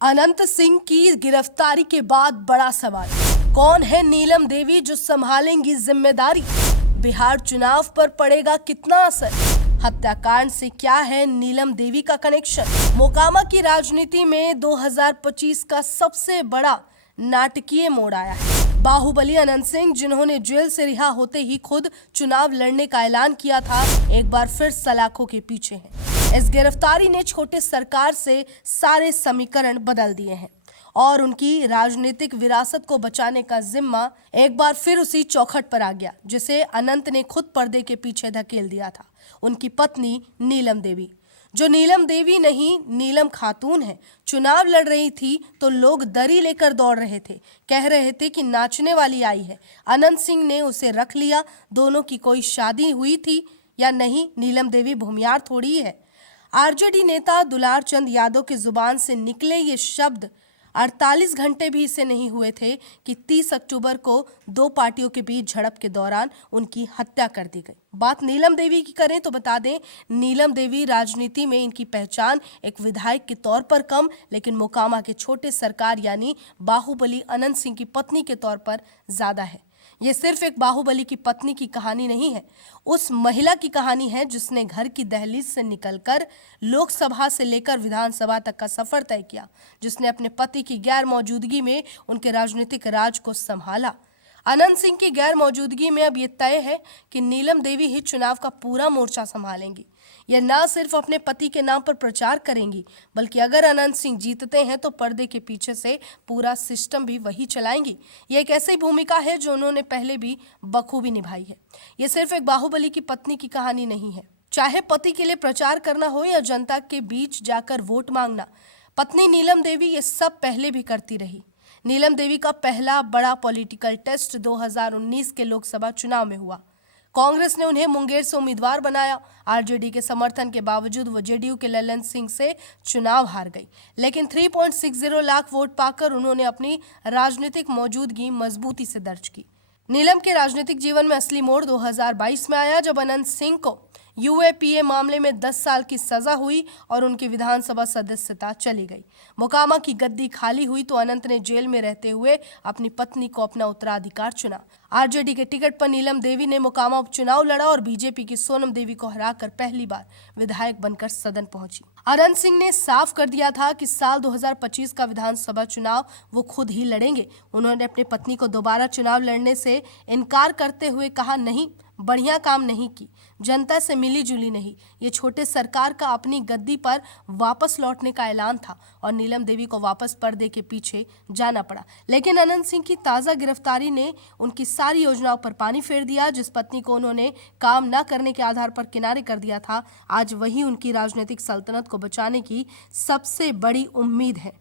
अनंत सिंह की गिरफ्तारी के बाद बड़ा सवाल, कौन है नीलम देवी जो संभालेंगी जिम्मेदारी? बिहार चुनाव पर पड़ेगा कितना असर? हत्याकांड से क्या है नीलम देवी का कनेक्शन? मोकामा की राजनीति में 2025 का सबसे बड़ा नाटकीय मोड़ आया है। बाहुबली अनंत सिंह, जिन्होंने जेल से रिहा होते ही खुद चुनाव लड़ने का ऐलान किया था, एक बार फिर सलाखों के पीछे हैं। इस गिरफ्तारी ने छोटे सरकार से सारे समीकरण बदल दिए हैं और उनकी राजनीतिक विरासत को बचाने का जिम्मा एक बार फिर उसी चौखट पर आ गया जिसे अनंत ने खुद पर्दे के पीछे धकेल दिया था। उनकी पत्नी नीलम देवी, जो नीलम देवी नहीं नीलम खातून है, चुनाव लड़ रही थी तो लोग दरी लेकर दौड़ रहे थे, कह रहे थे कि नाचने वाली आई है। अनंत सिंह ने उसे रख लिया। दोनों की कोई शादी हुई थी या नहीं, नीलम देवी भूमियार थोड़ी है। आरजेडी नेता दुलार चंद यादव की जुबान से निकले ये शब्द 48 घंटे भी इसे नहीं हुए थे कि 30 अक्टूबर को दो पार्टियों के बीच झड़प के दौरान उनकी हत्या कर दी गई। बात नीलम देवी की करें तो बता दें, नीलम देवी राजनीति में इनकी पहचान एक विधायक के तौर पर कम, लेकिन मोकामा के छोटे सरकार यानी बाहुबली अनंत सिंह की पत्नी के तौर पर ज्यादा है। ये सिर्फ एक बाहुबली की पत्नी की कहानी नहीं है, उस महिला की कहानी है जिसने घर की दहलीज से निकलकर लोकसभा से लेकर विधानसभा तक का सफर तय किया, जिसने अपने पति की गैर मौजूदगी में उनके राजनीतिक राज को संभाला। अनंत सिंह की गैर मौजूदगी में अब ये तय है कि नीलम देवी ही चुनाव का पूरा मोर्चा संभालेंगी। यह ना सिर्फ अपने पति के नाम पर प्रचार करेंगी, बल्कि अगर अनंत सिंह जीतते हैं तो पर्दे के पीछे से पूरा सिस्टम भी वही चलाएंगी। यह एक ऐसी भूमिका है जो उन्होंने पहले भी बखूबी निभाई है। यह सिर्फ एक बाहुबली की पत्नी की कहानी नहीं है। चाहे पति के लिए प्रचार करना हो या जनता के बीच जाकर वोट मांगना, पत्नी नीलम देवी ये सब पहले भी करती रही। नीलम देवी का पहला बड़ा पॉलिटिकल टेस्ट 2019 के लोकसभा चुनाव में हुआ। कांग्रेस ने उन्हें मुंगेर से उम्मीदवार बनाया। आरजेडी के समर्थन के बावजूद वो जेडीयू के ललन सिंह से चुनाव हार गई, लेकिन 3.60 लाख वोट पाकर उन्होंने अपनी राजनीतिक मौजूदगी मजबूती से दर्ज की। नीलम के राजनीतिक जीवन में असली मोड़ 2022 में आया, जब अनंत सिंह को यूएपीए मामले में 10 साल की सजा हुई और उनकी विधानसभा सदस्यता चली गई। मोकामा की गद्दी खाली हुई तो अनंत ने जेल में रहते हुए अपनी पत्नी को अपना उत्तराधिकार चुना। आरजेडी के टिकट पर नीलम देवी ने मोकामा उपचुनाव लड़ा और बीजेपी की सोनम देवी को हराकर पहली बार विधायक बनकर सदन पहुंची। अनंत सिंह ने साफ कर दिया था कि साल 2025 का विधानसभा चुनाव वो खुद ही लड़ेंगे। उन्होंने अपनी पत्नी को दोबारा चुनाव लड़ने से इनकार करते हुए कहा, नहीं, बढ़िया काम नहीं की, जनता से मिली जुली नहीं। ये छोटे सरकार का अपनी गद्दी पर वापस लौटने का ऐलान था और नीलम देवी को वापस पर्दे के पीछे जाना पड़ा। लेकिन अनंत सिंह की ताज़ा गिरफ्तारी ने उनकी सारी योजनाओं पर पानी फेर दिया। जिस पत्नी को उन्होंने काम न करने के आधार पर किनारे कर दिया था, आज वही उनकी राजनीतिक सल्तनत को बचाने की सबसे बड़ी उम्मीद है।